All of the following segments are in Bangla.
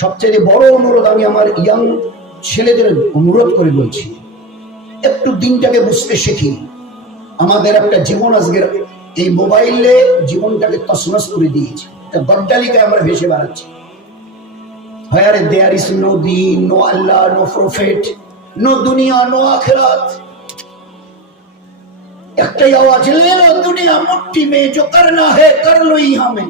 সবচেয়ে বড় অনুরোধ আমি আমার ইয়াং ছেলেদের অনুরোধ করে বলছি, একটু দিনটাকে বুঝতে শিখি। আমাদের একটা জীবন আজকের এই মোবাইলে জীবনটাকে তছনছ করে দিয়েছে, গড্ডালিকায় আমরা ভেসে বেড়াচ্ছি। Where there is no deen, no Allah, no prophet, no dunya, no akhirat. একটাই আওয়াজ, ले लो दुनिया मुट्ठी में, जो करना है कर लो ही हमें।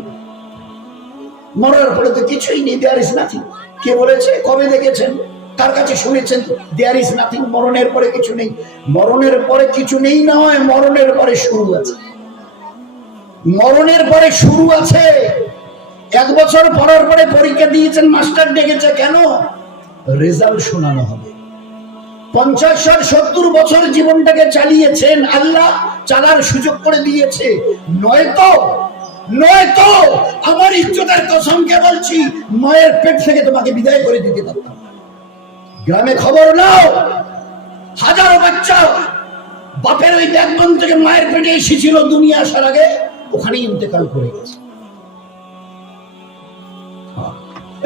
মরার পরে তো কিছুই নেই, there is nothing। কে বলেছে? কবে দেখেছেন? কার কাছে শুনেছেন there is nothing? মরণের পরে কিছু নেই। মরণের পরে কিছু নেই না হয়, মরণের পরে শুরু আছে। মরণের পরে শুরু আছে। 1 বছর পড়ার পরে পরীক্ষা দিয়েছেন, মাস্টার ডেকেছে কেন? রেজাল্ট শোনানো হবে। 50-70 বছর জীবনটাকে চালিয়েছেন, আল্লাহ চালার সুযোগ করে দিয়েছে। নয়তো আমার ইজ্জতের কসমকে বলছি, মায়ের পেট থেকে তোমাকে বিদায় করে দিতে পারতাম। গ্রামে খবর নাও, হাজারো বাচ্চা বাপের ওই ব্যাকবন থেকে মায়ের পেটে এসেছিল, দুনিয়া আসার আগে ওখানেই ইন্তেকাল করে গেছে।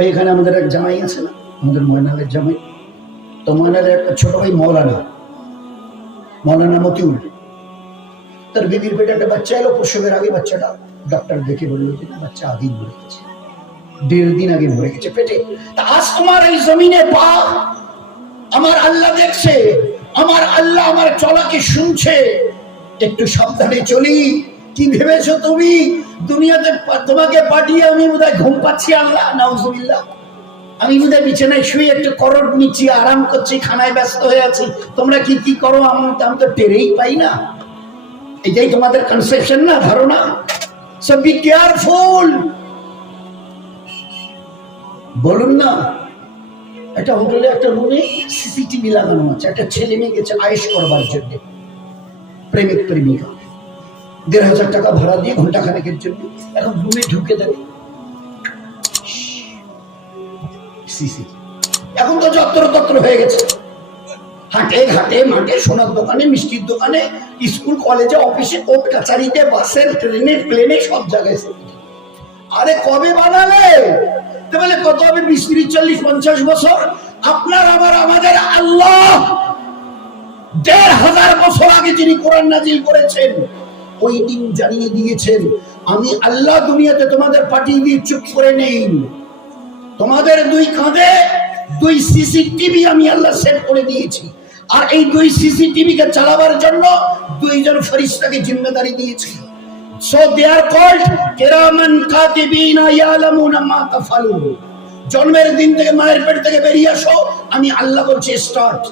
এইখানে আমাদের এক জামাই আছে না, আমাদের ময়নালের জামাই, তো ময়নালের একটা ছোট ভাই মৌলানা মতিউল, তার বিবির পেটে একটা বাচ্চা এলো। প্রসবের আগে বাচ্চাটা ডক্টর দেখে বললো যে বাচ্চা আগেই মরে গেছে, 1.5 দিন আগে মরে গেছে পেটে। তা আজ তোমার এই জমিনে পা আমার আল্লাহ দেখছে, আমার আল্লাহ আমার চলাকে শুনছে। একটু সাবধানে চলি। কি ভেবেছো তুমি দুনিয়াতে তোমাকে পাঠিয়ে আমি বোধহয় ঘুম পাচ্ছি? আল্লাহ নাউজুবিল্লাহ, আমি বোধহয় বিছানায় শুয়ে একটু করড নিচ্ছি, আরাম করছি, খানায় ব্যস্ত হয়ে আছি। তোমরা কি করো আমি তো টেরেই পাই না। এটাই তোমাদের কনসেপশন না, ধারণা। So be careful. বলুন না, একটা হোটেলে একটা রুমে সিসিটিভি লাগানো আছে। একটা ছেলে মেয়ে গেছে আয়েশ করবার জন্য, প্রেমিক প্রেমিকা, 1,500 টাকা ভাড়া দিয়ে ঘন্টাখানেকের জন্য। এখন রুমে ঢুকে দেবে সিসিটিভি। এখন তো যত্র হয়ে গেছে, হাটে ঘাটে মাঠে, সোনার দোকানে, মিষ্টির দোকানে, স্কুল কলেজে, অফিসে, কোর্ট কাছারিতে, বাসে, ট্রেনে, প্লেনে, সব জায়গায়। আরে কবে বানালে? বলে কত হবে? 20, 30, 40, 50 বছর। আপনার আমাদের আল্লাহ 1,500 বছর আগে যিনি কোরআন নাজিল করেছেন, ওই দিন জানিয়ে দিয়েছেন, আমি আল্লাহ দুনিয়াতে তোমাদের পাঠিয়ে দিয়ে চুপ করে নেই। তোমাদের 2 কাঁধে 2 সিসিটিভি আমি আল্লাহ সেট করে দিয়েছি। আর এই 2 সিসিটিভি কে চালাবার জন্য 2 জন ফেরেশতাকে জিম্মেদারি দিয়েছি। So they are called kiraman katibina ya'lamuna ma tafalun. জন্মের দিন থেকে মায়ের পেট থেকে বেরিয়ে আসো, আমি আল্লাহ বলছি স্টার্ট।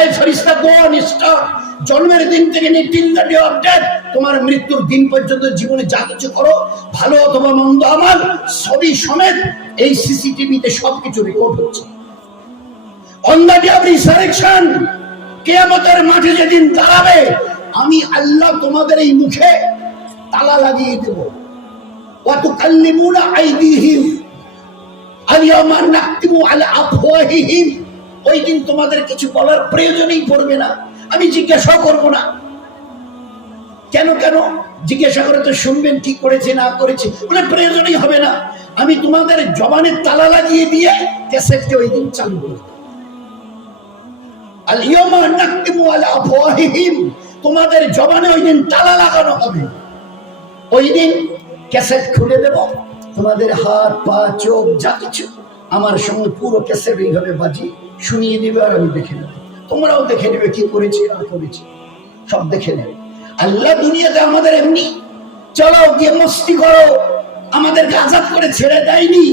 এই ফেরেশতা গো অন স্টার্ট। জন্মের দিন থেকে নিয়ে till the day of death, তোমার মৃত্যুর দিন পর্যন্ত জীবনে যা কিছু করো, ভালো অথবা মন্দ আমল, সবই সমেত এই সিসিটিভিতে সবকিছু রেকর্ড হচ্ছে। On the day of resurrection, কিয়ামতের মাঠে যেদিন দাঁড়াবে, আমি আল্লাহ তোমাদের এই মুখে তালা লাগিয়ে দেব। ওয়া তুকাল্লিমুনা আইদিহিম আল-ইয়াওমা নাকতিমু আলা আফওয়াহিহিম। ওই দিন তোমাদের কিছু বলার প্রয়োজনই পড়বে না, আমি জিজ্ঞাসা করব না। কেন জিজ্ঞাসা করে তো শুনবেন কি করেছে না করেছে, মানে প্রয়োজনই হবে না। আমি তোমাদের জবানে তালা লাগিয়ে দিয়ে ক্যাসেটকে ওই দিন চালু করব। আল-ইয়াওমা নাকতিমু আলা আফওয়াহিহিম, তোমাদের জবানে ওই দিন তালা লাগানো হবে। ওই দিন ক্যাসেট খুলে দেব, তোমাদের হাত পা চোখ যা কিছু আমার সঙ্গে পুরো ক্যাসেট এইভাবে বাজিয়ে শুনিয়ে দিবে, আর আমি দেখে নেব। তোমরাও দেখে নেবে কি করেছি আর করেছি, সব দেখে নেবে। আল্লাহ দুনিয়াতে আমাদের এমনি চলো গিয়ে মস্তি করো আমাদেরকে আজাদ করে ছেড়ে দেয়নি।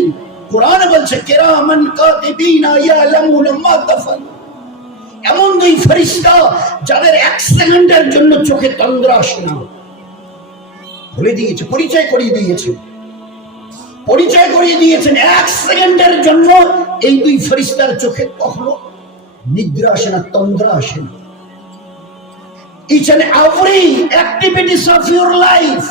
কোরআন বলছে কিরামান কাতিবিনা ইয়ালামুনা মা তাফালুন। এমন 2 ফেরেশতা যাদের 1 সেকেন্ডের জন্য চোখে তন্দ্রা আসে না, বলে দিয়েছে, পরিচয় করিয়ে দিয়েছেন। 1 সেকেন্ডের জন্য এই 2 ফেরেশতার চোখে কখনো নিদ্রা আসে না, তন্দ্রা আসে না। Each and every activities of your life,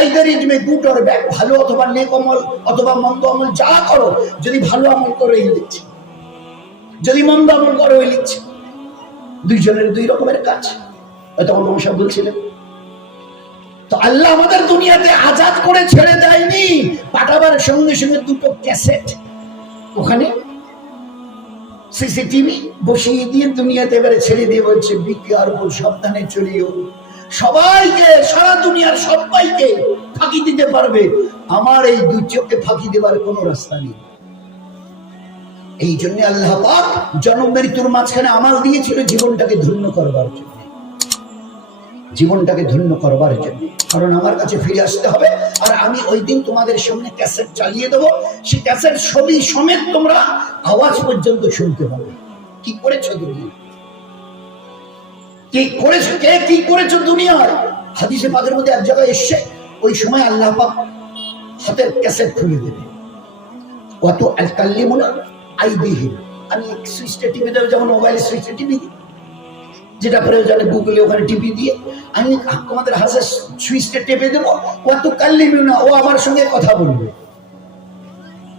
either it may good or bad, ভালো অথবা নেক আমল অথবা মন্দ আমল যা করো, যদি ভালো আমল করো এই লিখছে, যদি মন্দ আমল করো এই লিখছে। 2 জনের 2 রকমের কাজ। তখন মশা বলছিলেন, তো আল্লাহ আমাদের দুনিয়াতে আজাদ করে ছেড়ে দেয়নি, পাঠাবার সঙ্গে সঙ্গে 2টো ক্যাসেট ওখানে সিসিটিভি বসিয়ে দিয়ে দুনিয়াতে এবারে ছেড়ে দিয়ে বলছে বি কেয়ারফুল, সাবধানে চলিও। সবাইকে, সারা দুনিয়ার সবাইকে ফাঁকি দিতে পারবে, আমার এই দুই চোখে ফাঁকি দেবার কোনো রাস্তা নেই। এই জন্য আল্লাহ পাক জন্ম মৃত্যুর মাঝখানে আমাল দিয়েছিল জীবনটাকে ধন্য করবার জন্য, জীবনটাকে ধন্য করবার জন্য। কারণ আমার কাছে ফিরে আসতে হবে, আর আমি ওই দিন তোমাদের সামনে ক্যাসেট চালিয়ে দেবো, সেই ক্যাসেট ছবি সমেত তোমরা আওয়াজ পর্যন্ত শুনতে পাবে। কি করেছো দুনিয়া, কি করেছো, কে কি করেছো দুনিয়ায়। হাদিসে পাকের মধ্যে এক জায়গায় এসছে, ওই সময় আল্লাহ পাক হাতের ক্যাসেট খুলে দেবে। কত আলকাল্লিমুনা আইদিহিম, আমি সুইচটা টিপে দেবো, যেমন মোবাইলের সুইচটা টিপে দিই, যেটা প্রয়োজনে গুগলে ওখানে টিপি দিয়ে আমি তোমাদের হাতের সুইচটা টেপে দেবো। কত কাল্লিমুনা, ও আমার সঙ্গে কথা বলবে।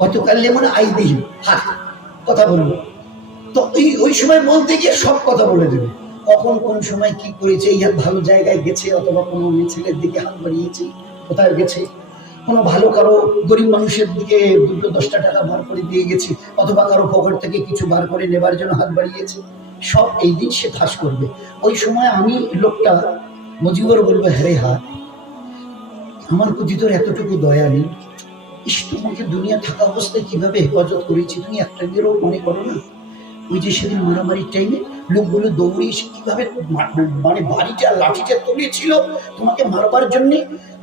কত কাল্লিমুনা আইদিহিম, হাত কথা বলবে। তো ওই সময় বলতে গিয়ে সব কথা বলে দেবে, কখন কোন সময় কি করেছে, এই ভালো জায়গায় গেছে, অথবা কোনো ছেলের দিকে হাত বাড়িয়েছে, কোথায় গেছে, কোনো ভালো কারো গরিব মানুষের দিকে 2-10টা টাকা বার করে দিয়ে গেছে, অথবা কারো পকেট থেকে কিছু বার করে নেবার জন্য হাত বাড়িয়েছে, সব এই দিন সে ফাঁস করবে। ওই সময় আমি লোকটা মজিবর বলবো, হ্যাঁ হাত, আমার প্রতি তোর এতটুকু দয়া নেই, ইস তোমাকে দুনিয়া থাকা অবস্থায় কিভাবে হেফাজত করেছি, তুমি একটা দিনও মনে করো না। ওই যে সেদিন মারামারির টাইমে লোকগুলো দৌড়ে এসে কিভাবে মানে বাড়িটা লাঠিটা তুলেছিল তোমাকে মারবার জন্য,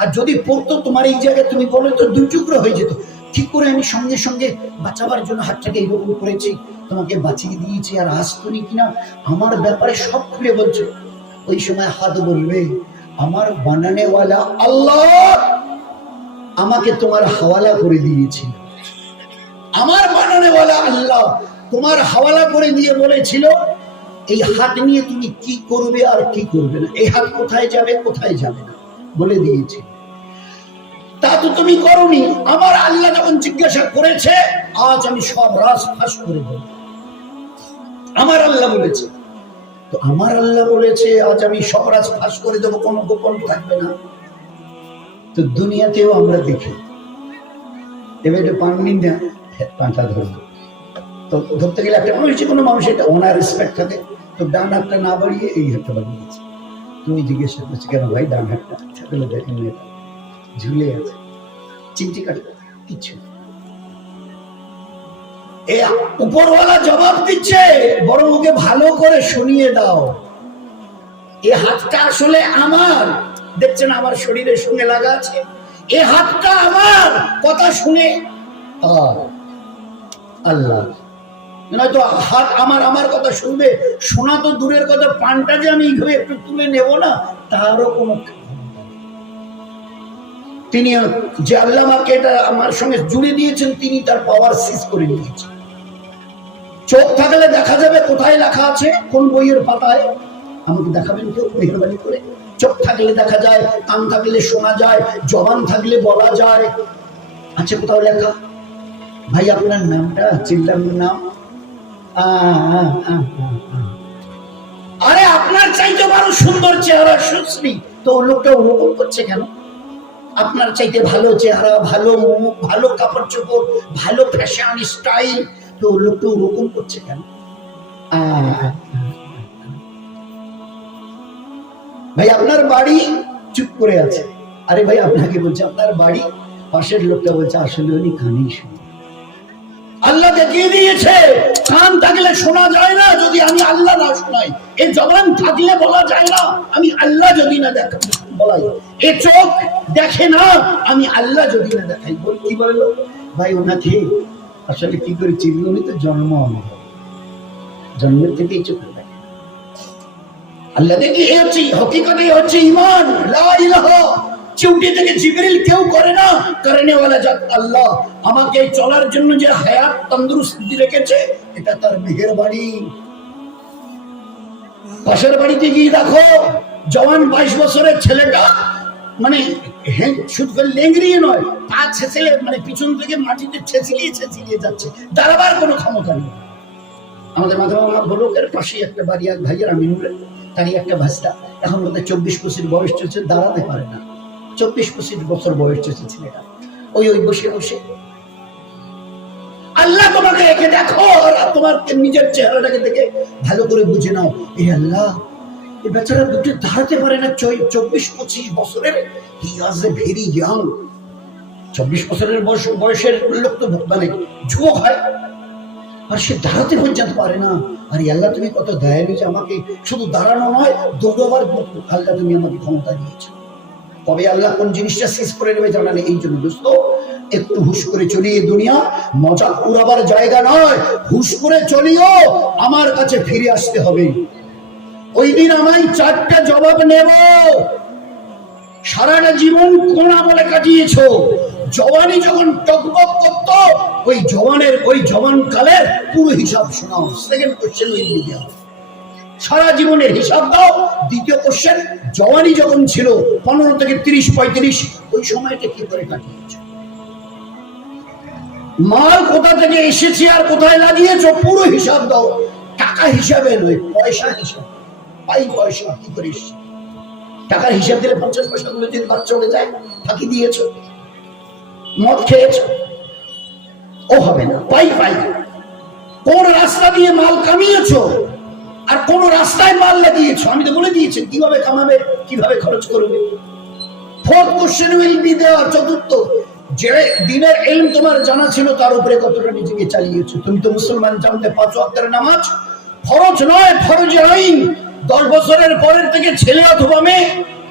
আর যদি পড়তো তোমার এই জায়গায় তুমি বলে তো 2 টুকরো হয়ে যেত। ঠিক করে আমি সঙ্গে সঙ্গে বাঁচাবার জন্য হাতটাকে এইরকম করেছি, তোমাকে বাঁচিয়ে দিয়েছি, আর আজ তুমি কিনা আমার ব্যাপারে সব খুলে বলছো। ওই সময় হাত বলবে, আমার বানানেওয়ালা আল্লাহ আমাকে তোমার হাওয়ালা করে দিয়েছিল, আমার বানানেওয়ালা আল্লাহ তোমার হাওয়ালা করে দিয়ে বলেছিল এই হাত নিয়ে তুমি কি করবে আর কি করবে না, এই হাত কোথায় যাবে কোথায় যাবে না বলে দিয়েছি, তা তো তুমি করোনি। আমার আল্লাহ যখন জিজ্ঞাসা করেছে, আজ আমি সব রাজ ফাঁস করে দেব, আমার আল্লাহ বলেছে। তো আমার আল্লাহ বলেছে আজ আমি সব রাজ ফাঁস করে দেবো, কোনো গোপন থাকবে না। তো দুনিয়াতেও আমরা দেখি, এবারে পাননি না পাঁচা ধরবো, তো ধরতে গেলে একটা মানুষ, যে কোনো মানুষ এটা ওনার রেসপেক্ট থাকে, তো ডান হাতটা না বাড়িয়ে এই হাতটা বাড়িয়েছে। তুমি জিজ্ঞাসা করছি কেন ভাই ডান হাতটা, ছাগলে দেখেন এটা ঝুলে আছে, চিমটি কাটে কিচ্ছু। উপরওয়ালা জবাব দিচ্ছে, বরং ওকে ভালো করে শুনিয়ে দাও, এই হাতটা আসলে আমার, দেখছেন আমার শরীরের সঙ্গে লাগা আছে, এই হাতটা আমার, কথা শুনে আল্লাহ নয়তো হাত আমার কথা শুনবে, শোনা তো দূরের কথা, পানটা যে আমি এইভাবে একটু তুলে নেব না, তারও কোনো। তিনি যে আল্লাহ আমাকে এটা আমার সঙ্গে জুড়ে দিয়েছেন, তিনি তার পাওয়ার সিজ করে নিয়েছেন। চোখ থাকলে দেখা যাবে কোথায় লেখা আছে, কোন বইয়ের পাতায়, আমাকে দেখাবেন কেউ মেহরবানি করে। চোখ থাকলে দেখা যায়, কান থাকলে শোনা যায়, জবান থাকলে বলা যায়, আছে কোথাও লেখা? ভাই আপনার নামটা, চিল্লার নাম, আরে আপনার চাইতে বড় সুন্দর চেহারা সুশ্রী, তো লোকটা ওরকম করছে কেন? আপনার চাইতে ভালো চেহারা, ভালো মুখ, ভালো কাপড় চোপড়, ভালো ফ্যাশন স্টাইল, তো লোকটা ওরকম করছে কেন? ভাই আপনার বাড়ি, চুপ করে আছে। আরে ভাই আপনাকে বলছে আপনার বাড়ি, পাশের লোকটা বলছে আসলে উনি কানেই শুনে। আল্লাহ দেখিয়ে দিয়েছে, কান থাকলে শোনা যায় না যদি আমি আল্লাহ না শোনাই, এ জবান থাকলে বলা যায় না আমি আল্লাহ যদি না দেখাই বলাই, এ চোখ দেখে না আমি আল্লাহ যদি না দেখাই। বল কি বললো ভাই ওনাকে আসলে কি করে চিনল? উনি তো জন্ম জন্মের থেকেই চোখ দেখে। আল্লাহ দেখি এ হচ্ছে হকিকতে, হচ্ছে ঈমান, লা ইলাহা। চিউটি থেকে জিবরিল কেউ করে না, করেনেওয়ালা জাত আল্লাহ। আমাকে চলার জন্য যে হায়াত তন্দুরুস্তি রেখেছে, এটা তার মেহেরবানি। পাশের বাড়িতে গিয়ে দেখো, জওয়ান 22 বছরের ছেলেটা, মানে শুধু লেংড়িয়ে নয়, পা ছেঁচলে, মানে পিছন থেকে মাটিতে ছেঁচলিয়ে যাচ্ছে, দাঁড়াবার কোনো ক্ষমতা নেই। আমাদের মাধব বলকের পাশে একটা বাড়ি, এক ভাইয়ের আমিনুরের, তারই একটা ভাস্তা, এখন বোধহয় 24-25 বয়স চলছে, দাঁড়াতে পারে না। 24-25 বছর বয়স চলছে ছেলেটা, ওই বসে বসে আল্লাহ তোমাকে একে দেখো আর তোমার নিজের চেহারাটাকে দেখে ভালো করে বুঝে নাও, এ আল্লাহ, এই বেচারা দুটো দাঁড়াতে পারে না, 24-25 বছরের, হি ওয়াজ এ ভেরি ইয়াং। 24 বছরের বয়সের লোক তো মানে যুবক হয়, আর সে দাঁড়াতে পর্যন্ত পারে না। আর আল্লাহ তুমি কত দয়ালু যে আমাকে শুধু দাঁড়ানো নয়, দৌড়াবার আল্লাহ তুমি আমাকে ক্ষমতা দিয়েছো। তবে আল্লাহ কোন জিনিসটা শেষ করে নেবে জানা নেই। এই জন্য দোস্ত, একটু হুশ করে চলি, এই দুনিয়া মজা উড়াবার জায়গা নয়। হুশ করে চলিও, আমার কাছে ফিরে আসতে হবে। ওই দিন আমায় 4টা জবাব নেব। সারাটা জীবন কোন আমলে কাটিয়েছো? জওয়ানি যখন টকবক করত, ওই জওয়ান কালের পুরো হিসাব শোনাও। Second question will be there, সারা জীবনের হিসাব দাও। দ্বিতীয় কোশ্চেন, জওয়ানি যখন ছিল 15 থেকে 30-35, ওই সময়টা কি করে কাটিয়েছো? মাল কোথা থেকে এসেছে আর কোথায় লাগিয়েছো, পুরো হিসাব দাও। টাকা হিসাবে নয়, পয়সা হিসাব, পাই পয়সা কি করে এসেছে। টাকার হিসাব দিলে 50 পয়সা গুলো যদি বাদ চলে যায়, ফাঁকি দিয়েছো, মদ খেয়েছো, ও হবে না। পাই কোন রাস্তা দিয়ে মাল কামিয়েছো আর কোন রাস্তায় মাল লাগিয়েছো, আমি তো বলে দিয়েছি কিভাবে কামাবে, কিভাবে খরচ করবে। Fourth question will be there, চতুর্থ, যে দিনের ইলম তোমার জানা ছিল তার উপরে কতটা নিজেকে চালিয়েছো। তুমি তো মুসলমান, জানতে 5 ওয়াক্তের নামাজ ফরজ নয়, ফরজে আইন। 10 বছরের পরের থেকে ছেলে অথবা মেয়ে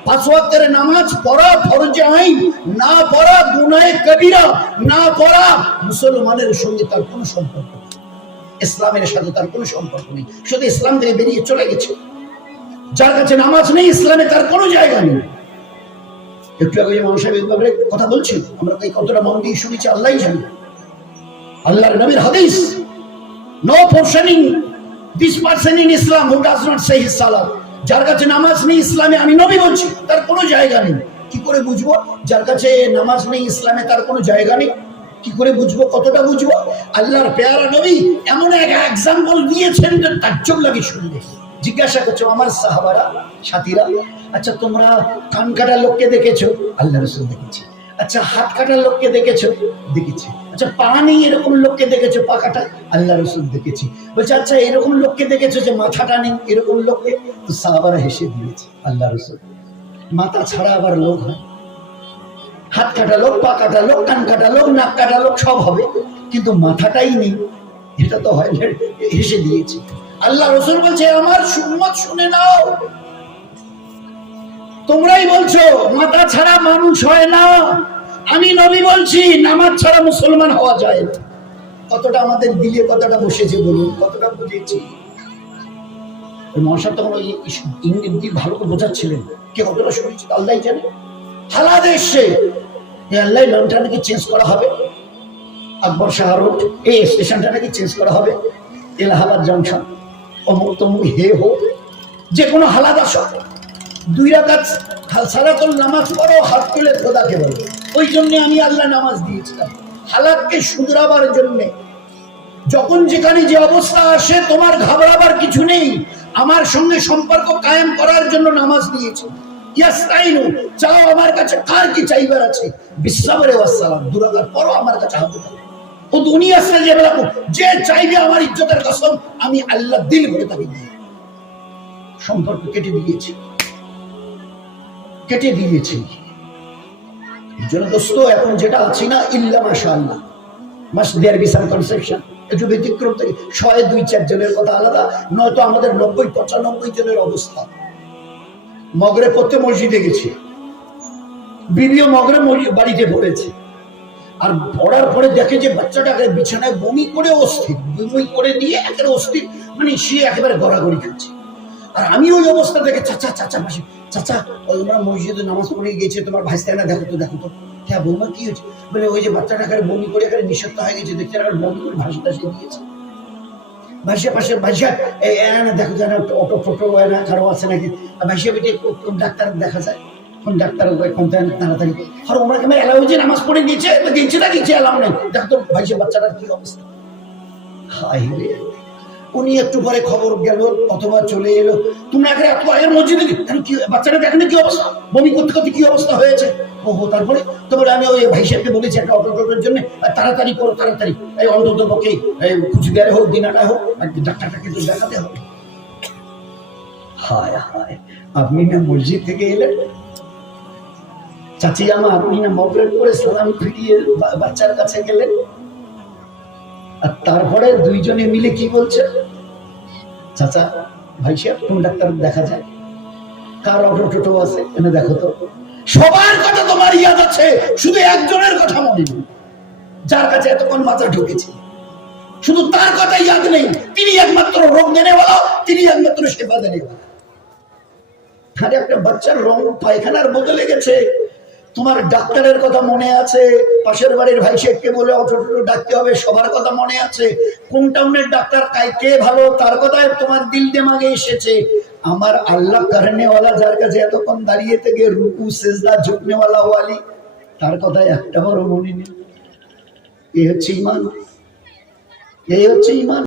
5 ওয়াক্তের নামাজ পড়া ফরজে আইন, না পড়া গুনাহে কবিরা, না পড়া মুসলমানের সঙ্গে তার কোনো সম্পর্ক নেই, ইসলামের সাথে তার কোনো সম্পর্ক নেই। শুধু ইসলাম থেকে বেরিয়ে চলে গেছে। যার কাছে নামাজ নেই, ইসলামে তার কোনো জায়গা নেই। একটু আগে মানুষের ব্যাপারে কথা বলছি, আমরা কতটা মন দিয়ে শুনেছি আল্লাহই জানে। আল্লাহর নবীর হাদিস, no portion in this person in Islam who does not say his সালাত। যার কাছে নামাজ নেই ইসলামে, আমি নবী বলছি, তার কোনো জায়গা নেই। কি করে বুঝবো যার কাছে নামাজ নেই ইসলামে তার কোনো জায়গা নেই? কি করে বুঝবো, কতটা বুঝবো? আল্লাহর পেয়ারা নবী এমন এক এক্সাম্পল দিয়েছেন যে তাজ্জব লাগে শুনলে। জিজ্ঞাসা করছো আমার সাহাবারা, সাথীরা, আচ্ছা তোমরা কান কাটা লোককে দেখেছো? আল্লাহ রাসূল দেখেছি। আচ্ছা হাত কাটা লোককে দেখেছো? দেখেছি। আচ্ছা পা নেই এরকম লোককে দেখেছো? পা কাটা? আল্লাহ রাসূল দেখেছি। বলছে আচ্ছা এরকম লোককে দেখেছো যে মাথাটা নেই এরকম লোককে? তো সাহাবারা হেসে দিয়েছে। আল্লাহ রাসূল, মাথা ছাড়া আবার লোক হয়? হাত কাটা লোক, পা কাটা লোক, কান কাটা লোক, নাক কাটা লোক সব হবে, কিন্তু মাথাটাই নেই, এটা তো হয়। হেসে দিয়েছে। আল্লাহ রাসূল বলছে আমার সুন্নাত শুনে নাও। তোমরাই বলছো মাথা ছাড়া মানুষ হয় না, আমি নবী বলছি নামাজ ছাড়া মুসলমান হওয়া যায় না। কতটা আমাদের দিলে কতটা বসেছে বলুন, কতটা বুঝেছি। মহাশয় তখন ওই ইংরেজি ভালো করে বোঝাচ্ছিলেন, কে কতটা শুনেছি আল্লাহ জানে। হালাদ এসছে, আল্লাহ নামটা নাকি চেঞ্জ করা হবে, আকবর শাহ রোড এই স্টেশনটা নাকি চেঞ্জ করা হবে, এলাহাবাদ জংশন, অমুক তমুক হে হো, যে কোনো হালাদ আসো, 2 রাকাত সালাতুল নামাজ পড়ো, হাত তুলে খোদাকে বলো। ওই জন্য আমি আল্লাহ নামাজ দিয়েছিলাম, হালাতকে শুধরাবার জন্য। যখন যেখানে যে অবস্থা আসে তোমার ঘাবড়াবার কিছু নেই, আমার সঙ্গে সম্পর্ক কায়েম করার জন্য নামাজ দিয়েছি। ইয়াস্তাইনু, চাও আমার কাছে, কার কি চাইবার আছে? বিসসাবরে ওয়াসসালাম, 2 রাকাত পড়ো, আমার কাছে হাত উঠাও। ও দুনিয়া সাজে রাখো, যে চাইবে আমার ইজ্জতের কসম আমি আল্লাহ দিল ভরে তাকে দিই। সম্পর্ক কেটে দিয়েছি। এই জন্য দোস্ত এখন যেটা আছি না, ইল্লা মাশাআল্লাহ, must there be some conception. একটু ব্যতিক্রম থেকে 100-2-4 জনের কথা আলাদা, নয়তো আমাদের 90-95 জনের অবস্থা। মগরে পড়তে মসজিদে গেছে, বিবিও মগরে বাড়িতে পড়েছে, আর পড়ার পরে দেখে যে বাচ্চাটাকে বিছানায় বমি করে অস্থির, বমি করে দিয়ে একেবারে অস্থির, মানে সে একেবারে গড়াগড়ি খাচ্ছে। আর আমি ওই অবস্থা দেখে চাচা মাসি, চাচা ওই ওনার মসজিদে নামাজ পড়ে গেছে, তোমার ভাইস্তায় না, দেখো তো। হ্যাঁ বৌমা কি হয়েছে? বলে ওই যে বাচ্চাটা এখানে বমি করে এখানে নিঃসত্ব হয়ে গেছে, দেখছে আর বমি করে ভাসি দিয়েছে। ভাসিয়া পাশে ভাসিয়া দেখো যেন অটো ফটো কারো আছে নাকি, ভাসিয়া বেটে কোন ডাক্তার দেখা যায়, কোন ডাক্তার কোন তাড়াতাড়ি। আর ওনাকে এলাও যে নামাজ পড়ে গেছে, গেছে না গেছে এলাও নেই, দেখো তো ভাইসে বাচ্চাটার কি অবস্থা। হাই রে, উনি একটু পরে খবর গেল অথবা চলে এলো, তোমরা এত আগের মসজিদে কি বাচ্চাটা দেখেন কি অবস্থা, বমি করতে করতে কি অবস্থা হয়েছে। ওহো, তারপরে আমি ওই ভাই সাহেবকে বলেছি একটা অটোর জন্য তাড়াতাড়ি করো, তাড়াতাড়ি এই অন্তত পক্ষে কুচবিহারে হোক দিনাটায় হোক ডাক্তারটাকে তো দেখাতে হবে। হায় হায়, আপনি না মসজিদ থেকে এলেন, চাচি আমা আপনি না মগরের করে সালাম ফিরিয়ে বাচ্চার কাছে গেলেন, আর তারপরে দুইজনে মিলে কি বলছে, চাচা ভাই সাহেব কোন ডাক্তার দেখা যায়, কার অটো টোটো আছে এনে দেখো তো। সবার কথা তোমার ইয়াদ আছে, শুধু একজনের কথা মনে নেই, যার কাছে এতক্ষণ মাথা ঢুকেছে, শুধু তার কথা ইয়াদ নেই। তিনি একমাত্র রোগ দেনেওয়ালা, তিনি একমাত্র সেবা দেনেওয়ালা। আরে একটা বাচ্চার রং পায়খানার বদলে গেছে, তোমার ডাক্তারের কথা মনে আছে, পাশের বাড়ির ভাই শেখকে বলে অটো টোটো ডাকতে হবে, সবার কথা মনে আছে, কোন টাউনের ডাক্তার কে ভালো তার কথায় তোমার দিল দিমাগে এসেছে। আমার আল্লাহ করনেওয়ালা, যার কাছে এতক্ষণ দাঁড়িয়ে থেকে রুকু সেজদা ঝুঁকনেওয়ালা ওয়ালি, তার কথায় একটা বড় মনে নেই। এই হচ্ছে ইমান, এই হচ্ছে ইমান।